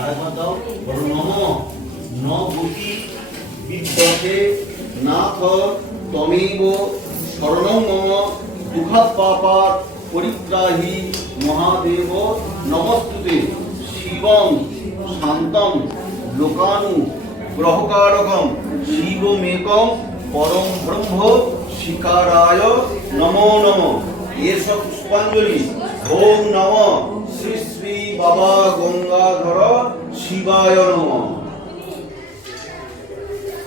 আরেকবার দাও, বলো নম ন গতি বিদ্যতে নাথ তমেব শরণং মম দুঃখাৎ পাপাৎ পরিত্রাহি মহাদেব নমস্তুতে শিবং শান্তং লোকানু গ্রহকারকম শিবমেকং পরম ব্রহ্ম শিকারায় নমো নমঃ। এস পুষ্পাঞ্জলি। ওম নমঃ শ্রী শ্রী বাবা গঙ্গাধর শিবায় নমঃ।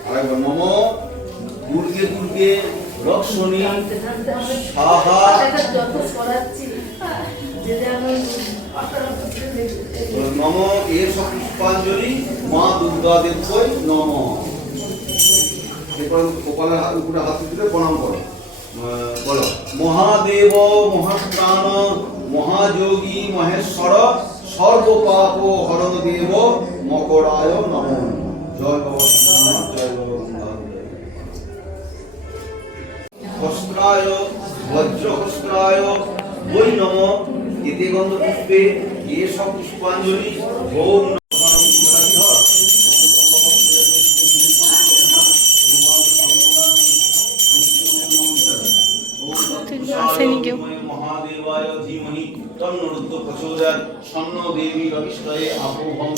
আরেকবার নমঃ দুর্গে দুর্গে রক্ষণী সাহা নমঃ। এস পুষ্পাঞ্জলি মা দুর্গা দেবী নমঃ। এরপর কপালের উপরে হাত তুলে প্রণাম করো। বলো মহাদেব মহাপ্রাণ মহাযোগী মহেশ্বর সর্বপাপ হরণ দেব মকরায় নমঃ। জয় বাবা জয় বাবা। হস্ত্রায় বজ্রহস্ত্রায় বৈ নমঃ। এতে গন্ধ পুষ্পে এ সব পুষ্পাঞ্জলি। ওম মহাদেবায় ধীমহি তন্নো রুদ্র প্রচোদয়াৎ। সন্ন দেবী রবিষ্টয়ে আপো ভং